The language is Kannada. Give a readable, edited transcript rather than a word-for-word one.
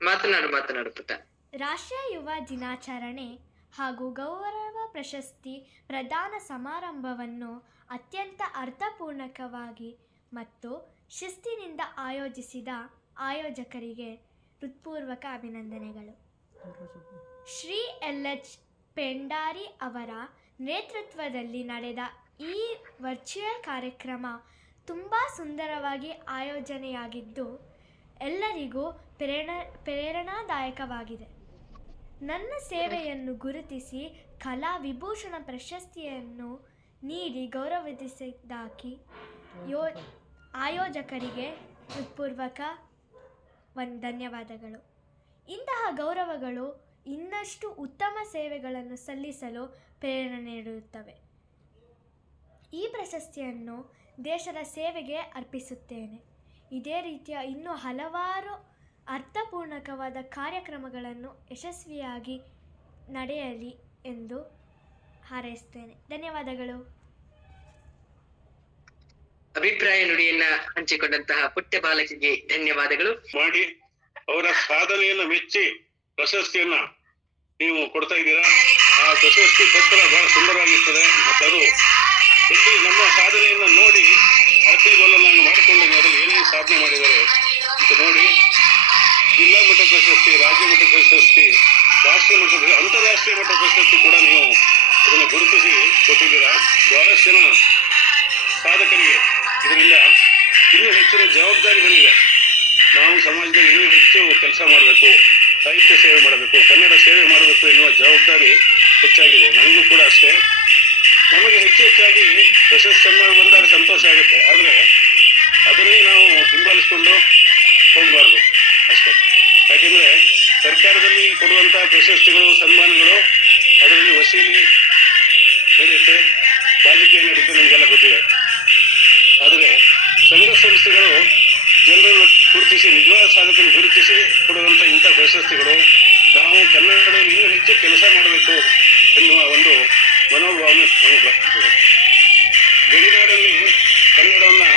ಮಾತನಾಡು ಪುಟ್ಟ. ರಾಷ್ಟ್ರೀಯ ಯುವ ದಿನಾಚರಣೆ ಹಾಗೂ ಗೌರವ ಪ್ರಶಸ್ತಿ ಪ್ರದಾನ ಸಮಾರಂಭವನ್ನು ಅತ್ಯಂತ ಅರ್ಥಪೂರ್ಣಕವಾಗಿ ಮತ್ತು ಶಿಸ್ತಿನಿಂದ ಆಯೋಜಿಸಿದ ಆಯೋಜಕರಿಗೆ ಹೃತ್ಪೂರ್ವಕ ಅಭಿನಂದನೆಗಳು. ಶ್ರೀ LH ಪೆಂಡಾರಿ ಅವರ ನೇತೃತ್ವದಲ್ಲಿ ನಡೆದ ಈ ವರ್ಚುವಲ್ ಕಾರ್ಯಕ್ರಮ ತುಂಬ ಸುಂದರವಾಗಿ ಆಯೋಜನೆಯಾಗಿದ್ದು ಎಲ್ಲರಿಗೂ ಪ್ರೇರಣಾದಾಯಕವಾಗಿದೆ. ನನ್ನ ಸೇವೆಯನ್ನು ಗುರುತಿಸಿ ಕಲಾ ವಿಭೂಷಣ ಪ್ರಶಸ್ತಿಯನ್ನು ನೀಡಿ ಗೌರವಿಸಿದ್ದಕ್ಕೆ ಆಯೋಜಕರಿಗೆ ಹೃತ್ಪೂರ್ವಕ ಧನ್ಯವಾದಗಳು. ಇಂತಹ ಗೌರವಗಳು ಇನ್ನಷ್ಟು ಉತ್ತಮ ಸೇವೆಗಳನ್ನು ಸಲ್ಲಿಸಲು ಪ್ರೇರಣೆ ನೀಡುತ್ತವೆ. ಈ ಪ್ರಶಸ್ತಿಯನ್ನು ದೇಶದ ಸೇವೆಗೆ ಅರ್ಪಿಸುತ್ತೇನೆ. ಇದೇ ರೀತಿಯ ಇನ್ನೂ ಹಲವಾರು ಅರ್ಥಪೂರ್ಣಕವಾದ ಕಾರ್ಯಕ್ರಮಗಳನ್ನು ಯಶಸ್ವಿಯಾಗಿ ನಡೆಯಲಿ ಎಂದು ಹಾರೈಸುತ್ತೇನೆ. ಧನ್ಯವಾದಗಳು. ಅಭಿಪ್ರಾಯ ನುಡಿಯನ್ನ ಹಂಚಿಕೊಂಡಂತಹ ಪುಟ್ಟ ಬಾಲಕಿಗೆ ಧನ್ಯವಾದಗಳು. ಮಾಡಿ ಅವರ ಸಾಧನೆಯನ್ನು ಮೆಚ್ಚಿ ಪ್ರಶಸ್ತಿಯನ್ನ ನೀವು ಕೊಡ್ತಾ ಇದ್ದೀರಾ. ಆ ಪ್ರಶಸ್ತಿ ಪತ್ರ ಬಹಳ ಸುಂದರವಾಗಿರ್ತದೆ. ಅದು ಇಲ್ಲಿ ನಮ್ಮ ಸಾಧನೆಯನ್ನು ನೋಡಿ ಅಳತೆಗೋಲನ್ನು ಮಾಡಿಕೊಂಡು ಅದರಲ್ಲಿ ಏನೇನು ಸಾಧನೆ ಮಾಡಿದ್ದಾರೆ ಅಂತ ನೋಡಿ ಜಿಲ್ಲಾ ಮಟ್ಟ ಪ್ರಶಸ್ತಿ, ರಾಜ್ಯ ಮಟ್ಟ ಪ್ರಶಸ್ತಿ, ರಾಷ್ಟ್ರೀಯ ಮಟ್ಟ, ಅಂತಾರಾಷ್ಟ್ರೀಯ ಮಟ್ಟ ಪ್ರಶಸ್ತಿ ಕೂಡ ನೀವು ಅದನ್ನು ಗುರುತಿಸಿ ಕೊಟ್ಟಿದ್ದೀರಾ. ಬಹಳಷ್ಟು ಜನ ಸಾಧಕರಿಗೆ ಇದರಿಂದ ಇನ್ನೂ ಹೆಚ್ಚಿನ ಜವಾಬ್ದಾರಿ ಬಂದಿದೆ. ನಾವು ಸಮಾಜದಲ್ಲಿ ಇನ್ನೂ ಹೆಚ್ಚು ಕೆಲಸ ಮಾಡಬೇಕು, ಸಾಹಿತ್ಯ ಸೇವೆ ಮಾಡಬೇಕು, ಕನ್ನಡ ಸೇವೆ ಮಾಡಬೇಕು ಎನ್ನುವ ಜವಾಬ್ದಾರಿ ಹೆಚ್ಚಾಗಿದೆ. ನನಗೂ ಕೂಡ ಅಷ್ಟೇ. ನಮಗೆ ಹೆಚ್ಚಾಗಿ ಪ್ರಶಸ್ತಿ ಸನ್ಮಾನ ಬಂದಾಗ ಸಂತೋಷ ಆಗುತ್ತೆ, ಆದರೆ ಅದನ್ನೇ ನಾವು ಹಿಂಬಾಲಿಸ್ಕೊಂಡು ಹೋಗಬಾರ್ದು ಅಷ್ಟೇ. ಯಾಕೆಂದರೆ ಸರ್ಕಾರದಲ್ಲಿ ಕೊಡುವಂಥ ಪ್ರಶಸ್ತಿಗಳು, ಸನ್ಮಾನಗಳು ಅದರಲ್ಲಿ ವಸೂಲಿ ನಡೆಯುತ್ತೆ, ರಾಜಕೀಯ ನಡೆಯುತ್ತೆ, ನಮಗೆಲ್ಲ ಗೊತ್ತಿದೆ. ಆದರೆ ಸಂಘ ಸಂಸ್ಥೆಗಳು ಜನರನ್ನು ಗುರುತಿಸಿ, ನಿಜವಾದ ಸಾಧಕನ್ನು ಗುರುತಿಸಿ ಕೊಡುವಂಥ ಇಂಥ ಪ್ರಶಸ್ತಿಗಳು ನಾವು ಕನ್ನಡದಲ್ಲಿ ಇನ್ನೂ ಹೆಚ್ಚು ಕೆಲಸ ಮಾಡಬೇಕು ಎನ್ನುವ ಒಂದು ಮನೋಭಾವನೆ ನಮಗೆ ಬರ್ತದೆ. ಗಡಿನಾಡಲ್ಲಿ ಕನ್ನಡವನ್ನು